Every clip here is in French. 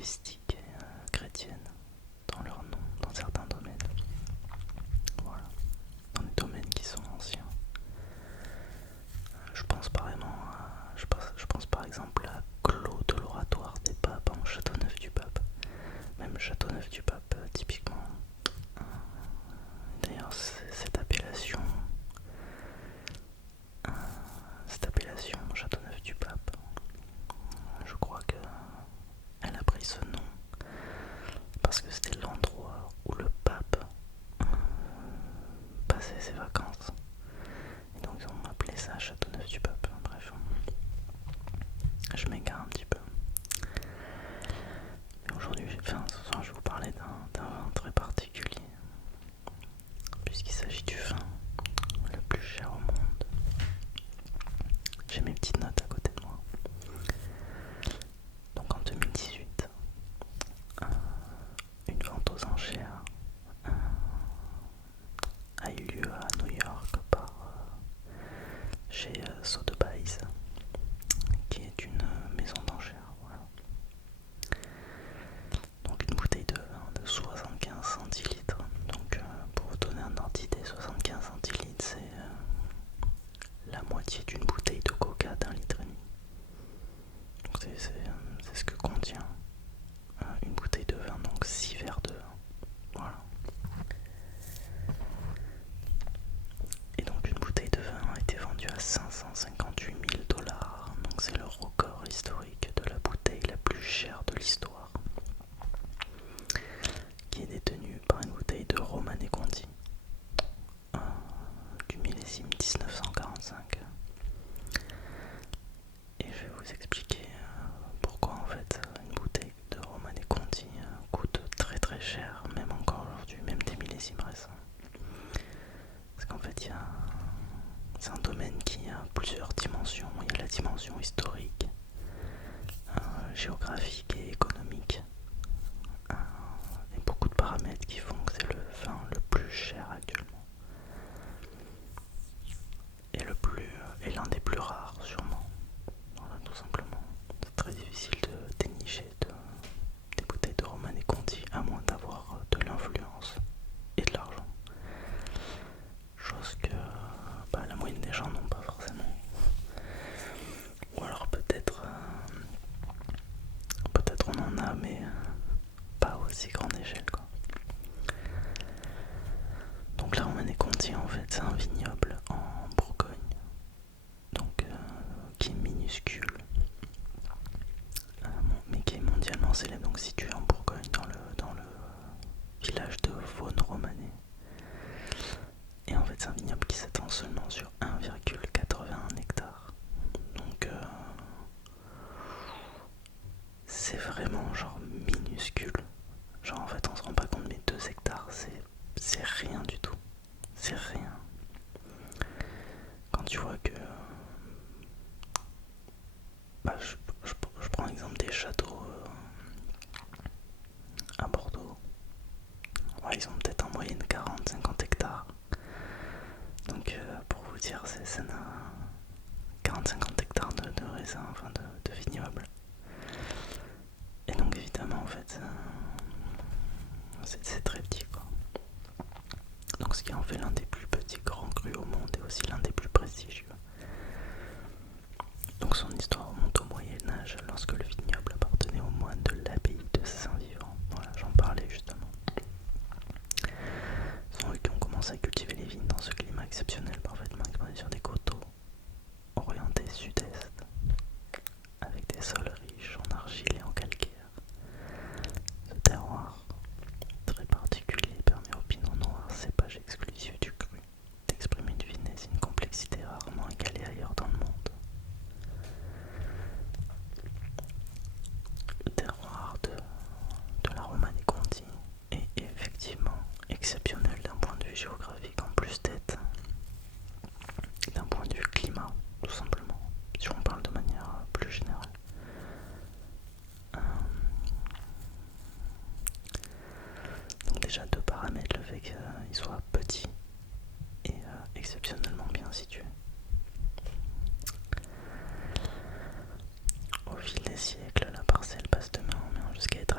caractéristiques chrétiennes dans leur nom, dans certains domaines. Voilà, dans les domaines qui sont anciens. Je pense par exemple à Clos de l'Oratoire des Papes en Châteauneuf-du-Pape. Même Châteauneuf-du-Pape, typiquement. D'ailleurs, cette appellation Châteauneuf-du-Pape, je crois que elle a pris ce nom parce que c'était l'endroit où le pape passait ses vacances. Et donc ils ont appelé ça Châteauneuf-du-Pape. Bref, je m'égare un petit peu. Mais aujourd'hui, ce soir, je vais vous parler d'un vin très particulier, puisqu'il s'agit du vin le plus cher au monde. J'ai mes petites notes à côté de moi. Donc en 2018, une vente aux enchères a eu lieu à New York chez Sotheby's, qui est une maison d'enchères. Voilà. Donc une bouteille de vin de 75 centilitres. Donc pour vous donner un ordre d'idée, 75 centilitres c'est la moitié d'une bouteille de coca d'1,5 litre. Donc c'est ce que contient une bouteille de vin, donc 6 verres de vin. Voilà. Et donc une bouteille de vin a été vendue à 558 000 $. Donc c'est le record historique de la bouteille la plus chère de l'histoire, qui est détenue par une bouteille de Romanée Conti du millésime 1945. Et je vais vous expliquer pourquoi en fait une bouteille de Romanée Conti coûte très très cher, même encore aujourd'hui, même des millésimes récents. Parce qu'en fait c'est un domaine qui a plusieurs dimensions. Il y a la dimension historique, géographique et économique, et beaucoup de paramètres qui font que c'est le vin le plus cher actuellement, et l'un des plus rares sûrement. Voilà, tout simplement. C'est très difficile de dénicher des bouteilles de Romanée Conti, à moins d'avoir de l'influence et de l'argent. Chose que la moyenne des gens n'ont pas forcément. Ou alors peut-être on en a, mais pas à aussi grande échelle, quoi. Donc la Romanée Conti, en fait, c'est un vignoble en Bourgogne, donc qui est minuscule, mais qui est mondialement célèbre, donc situé en Bourgogne, dans le village de Vaune-Romanée. Et en fait, c'est un vignoble qui s'étend seulement sur 1,81 hectares. Donc c'est vraiment genre minuscule. Genre en fait on se rend pas compte, mais 2 hectares c'est rien du tout. C'est rien. Quand tu vois que je prends l'exemple des châteaux à Bordeaux. Ouais, ils ont peut-être en moyenne 40-50 hectares. Donc pour vous dire, ça n'a 40-50 hectares de raisin, enfin de vignoble. Et donc évidemment en fait c'est très petit, quoi. Donc ce qui en fait l'un des plus petits grands crus au monde et aussi l'un des plus prestigieux. Donc son histoire remonte au Moyen-Âge, lorsque le vignoble appartenait aux moines de l'abbaye de Saint-Vivant. Voilà, j'en parlais justement. Ce sont eux qui ont commencé à cultiver les vignes dans ce climat exceptionnel, parfaitement exposé sur des coteaux orientés sud-est, avec des sols riches en argile et en calcaire. Ce terroir très particulier permet au pinot noir, cépage exclusif du cru, d'exprimer une finesse et une complexité rarement égalées ailleurs dans le monde. Le terroir de la Romanée Conti est effectivement exceptionnel d'un point de vue géographique, en plus d'être d'un point de vue climat, tout simplement, si on parle de manière plus générale. Donc déjà deux paramètres, le fait qu'il soit petit et exceptionnellement bien situé. Au fil des siècles, la parcelle passe de main en main jusqu'à être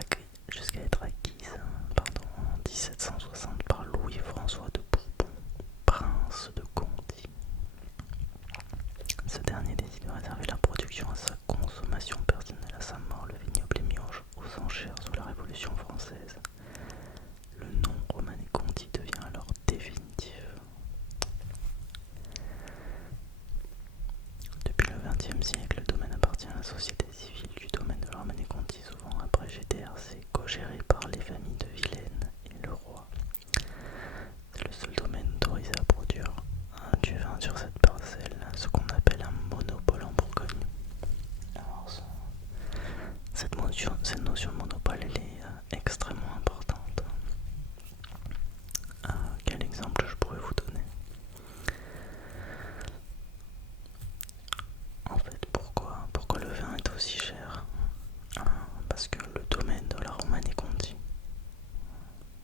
parce que le domaine de la Romanée Conti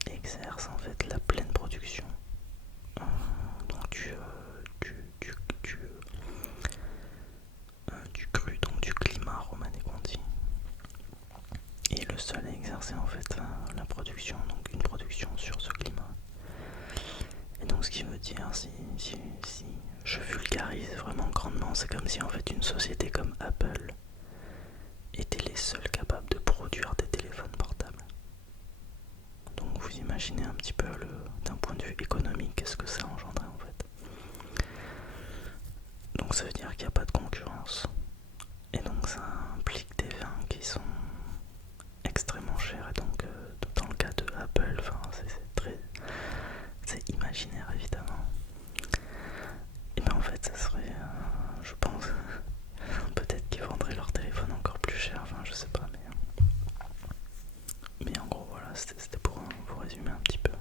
exerce en fait la pleine production donc du cru, donc du climat Romanée Conti, et le seul à exercer en fait la production, donc une production sur ce climat. Et donc ce qui veut dire, si je vulgarise vraiment grandement, c'est comme si en fait une société comme Apple étaient les seuls capables de produire des téléphones portables. Donc vous imaginez un petit peu d'un point de vue économique qu'est-ce que ça engendrait en fait. Donc ça veut dire qu'il n'y a pas de concurrence. Et donc ça implique des vins qui sont extrêmement chers. Et donc dans le cas de Apple, c'est imaginaire évidemment. Et bien en fait ça serait, je pense, peut-être qu'ils vendraient leur téléphone encore plus cher, enfin je sais pas, mais en gros voilà, c'était pour vous résumer un petit peu.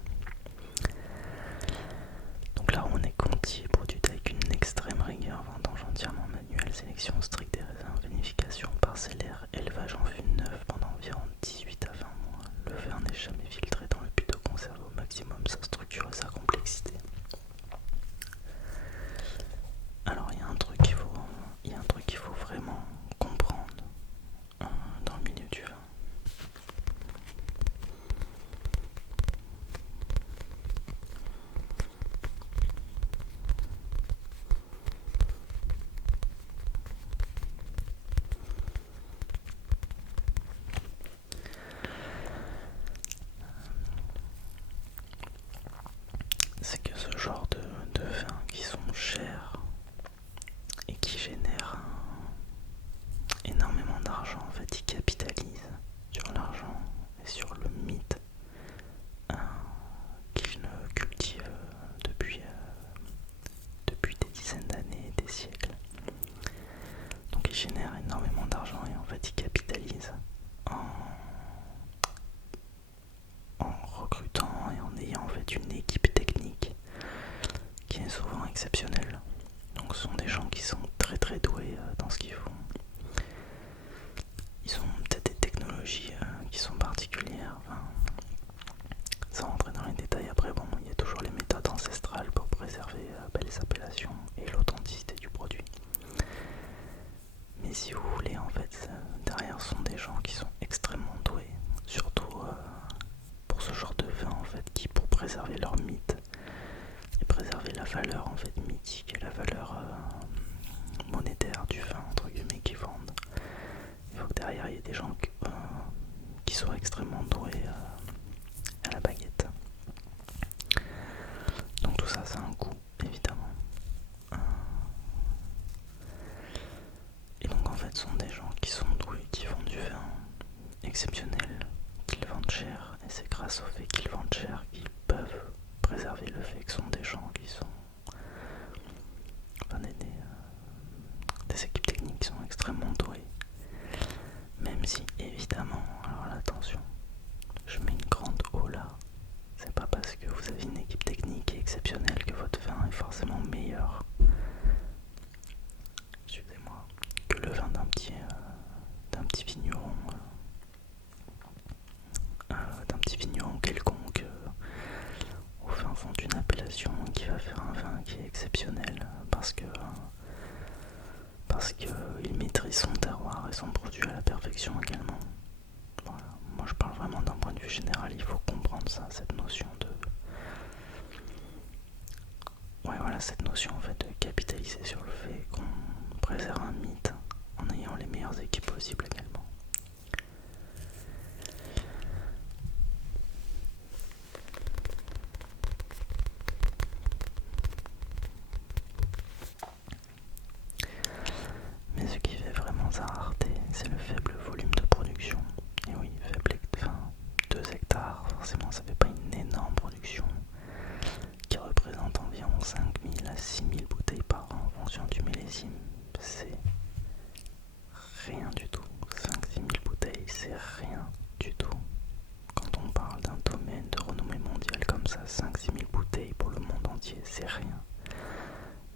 Donc là on est Conti, produite avec une extrême rigueur, vendange entièrement manuelle, sélection stricte des raisins, vinification parcellaire, élevage en fût neuve pendant environ 18 à 20 mois. Le vin n'est jamais filtré dans le but de conserver au maximum sa structure et sa complexité. Alors il y a un truc qu'il faut vraiment comprendre dans le milieu du vin. C'est que ce genre de vins qui sont chers et qui génèrent énormément d'argent, en fait, ils capitalisent sur l'argent et sur le mythe qu'ils ne cultivent depuis des dizaines d'années et des siècles. Donc ils génèrent énormément d'argent et en fait ils capitalisent en recrutant et en ayant en fait une équipe technique qui est souvent exceptionnelle. Donc ce sont des gens qui sont très très doués dans ce qu'ils font. Ils ont peut-être des technologies qui sont particulières, enfin, sans rentrer dans les détails. Après bon, il y a toujours les méthodes ancestrales pour préserver les appellations et l'authenticité du produit. Mais si vous voulez, en fait, derrière sont des gens qui sont extrêmement doués, surtout pour ce genre de vin en fait, qui pour préserver leur mythe et préserver la valeur en fait mythique et la valeur monétaire du vin entre guillemets qu'ils vendent. Il faut que derrière il y ait des gens qui soient extrêmement doués à la baguette. Donc tout ça, c'est un coût évidemment. Et donc en fait, ce sont des gens qui sont doués, qui font du vin exceptionnel, qu'ils vendent cher, et c'est grâce au fait qu'ils vendent cher qu'ils peuvent préserver le fait que ce sont des gens qui sont des équipes techniques qui sont extrêmement douées. Même si évidemment, alors là attention, je mets une grande O là, c'est pas parce que vous avez une équipe technique exceptionnelle que votre vin est forcément meilleur, excusez-moi, que le vin d'un petit vigneron, quelconque au fin fond d'une appellation qui va faire un vin qui est exceptionnel parce que il maîtrise son terroir et son produit à la perfection également. Voilà. Moi je parle vraiment d'un point de vue général, il faut comprendre ça, cette notion cette notion en fait de capitaliser sur le fait qu'on préserve un mythe en ayant les meilleures équipes possibles également. Mais ce qui fait vraiment sa rareté, c'est le faible volume de production. Et oui, 2 hectares, forcément ça fait pas une énorme production qui représente environ 5000 à 6000 bouteilles par an en fonction du millésime. C'est rien du tout. 5-6 000 bouteilles, c'est rien du tout. Quand on parle d'un domaine de renommée mondiale comme ça, 5-6 000 bouteilles pour le monde entier, c'est rien.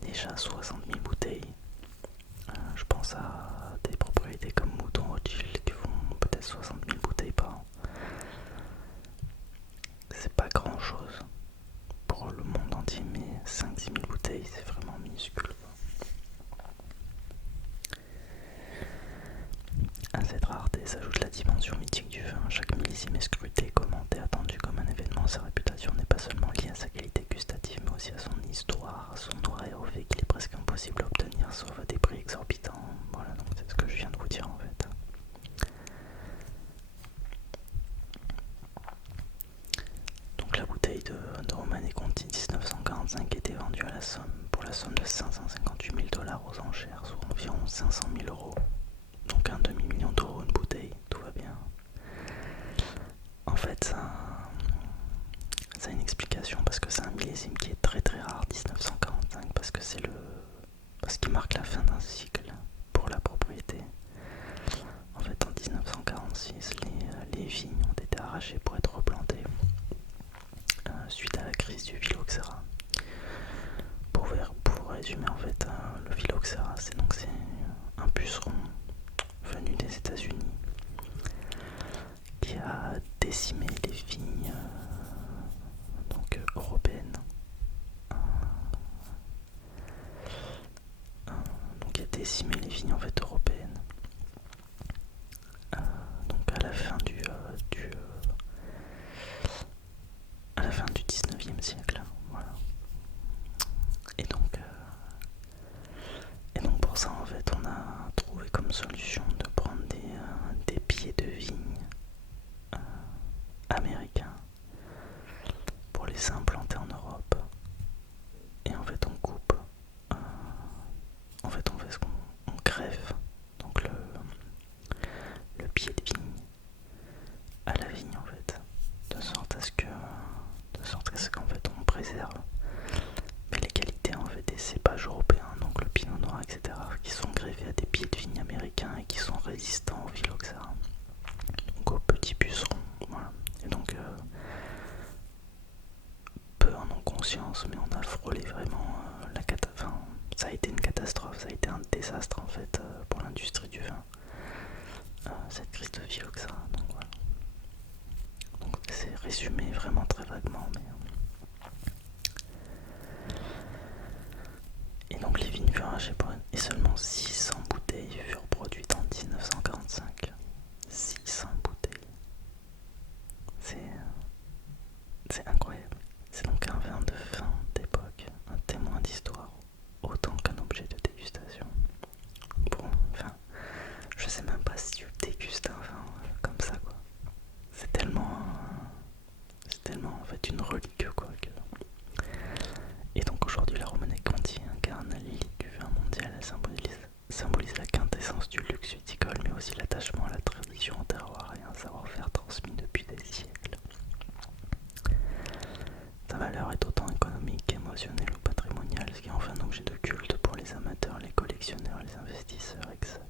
Déjà 60 000 bouteilles, je pense à des propriétés comme Mouton Rothschild qui font peut-être 60 60 000 bouteilles par an. C'est pas grand chose pour le monde entier, mais 5-6 000 bouteilles, c'est vraiment minuscule. À cette rareté s'ajoute la dimension mythique du vin. Chaque millésime est scruté, commenté, attendu comme un événement. Sa réputation n'est pas seulement liée à sa qualité gustative, mais aussi à son histoire, à son aura et au fait qu'il est presque impossible à obtenir, sauf à des prix exorbitants. Voilà, donc c'est ce que je viens de vous dire en fait. Donc la bouteille de Romanée Conti 1945 était vendue pour la somme de 558 000 $ aux enchères, soit environ 500 000 €. Donc un demi-million d'euros une bouteille, tout va bien. En fait, ça a une explication parce que c'est un millésime qui est très très rare, 1945, parce qu'il marque la fin d'un cycle pour la propriété. En fait, en 1946, les vignes ont été arrachées pour être replantées suite à la crise du phylloxéra. Pour résumer, en fait, le phylloxéra, c'est un puceron venu des États-Unis qui a décimé les vignes européennes. Donc il a décimé les vignes en fait européennes. Donc à la fin du 19e siècle. Voilà. Et donc pour ça en fait on a trouvé comme solution de prendre des pieds de vigne américains pour les implanter en Europe. Et en fait on coupe, en fait on fait ce qu'on greffe donc le pied de vigne à la vigne en fait, de sorte à ce qu'en fait on préserve les qualités en fait des cépages européens, donc le pinot noir, etc., qui sont greffés à des pieds de vigne américains et qui sont résistants au phylloxéra, donc aux petits pucerons. Voilà. Et donc peu en ont conscience, mais on a frôlé vraiment la catastrophe. Enfin, ça a été une catastrophe, ça a été un désastre en fait pour l'industrie du vin, cette crise de phylloxéra. Donc voilà. Donc c'est résumé vraiment très vaguement, mais et donc les vignes furent arrachées et seulement 600 bouteilles furent produites en 1945. 600 bouteilles. C'est incroyable. C'est donc un vin de fin d'époque, un témoin d'histoire, autant qu'un objet de dégustation. Bon, enfin, je sais même pas si tu dégustes un vin comme ça, quoi. C'est tellement en fait une relique, quoi. Et donc aujourd'hui, la Romanée Conti incarne l'élite du vin mondial. Elle symbolise la quintessence du luxe viticole, mais aussi l'attachement à la tradition, au terroir et un savoir-faire transmis depuis des siècles. Sa valeur est autant économique qu'émotionnelle ou patrimoniale, ce qui en fait un objet de culte pour les amateurs, les collectionneurs et les investisseurs, exactement.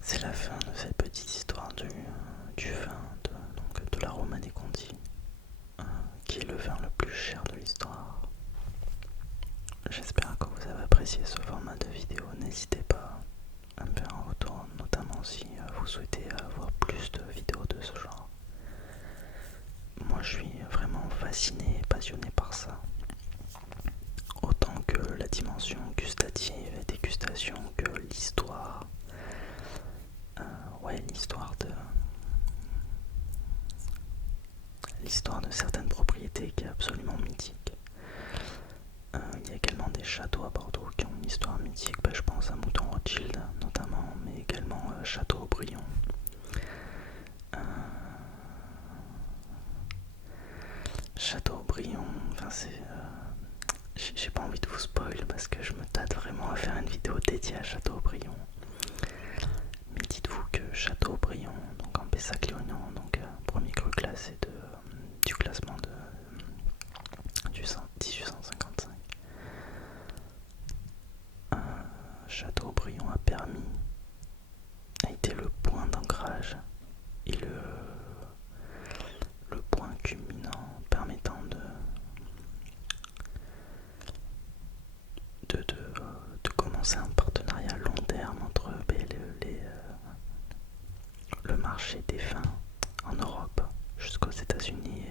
C'est la fin de cette petite histoire du vin de la Romanée Conti, qui est le vin le plus cher de l'histoire. J'espère que vous avez apprécié ce format de vidéo. N'hésitez pas à me faire un retour, notamment si vous souhaitez avoir plus de vidéos de ce genre. Moi je suis vraiment fasciné et passionné par ça. Autant que la dimension gustative et dégustation que l'histoire. L'histoire de certaines propriétés qui est absolument mythique. Il y a également des châteaux à Bordeaux qui ont une histoire mythique, je pense à Mouton Rothschild notamment, mais également Châteaubriand. Châteaubriand, enfin j'ai pas envie de vous spoil parce que je me tâte vraiment à faire une vidéo dédiée à Châteaubriand. les Saclionians, donc premier cru classé du classement du 1855. Châteaubriand a été le point d'ancrage et le point culminant permettant de commencer un partenariat à long terme entre le marché des vins en Europe jusqu'aux États-Unis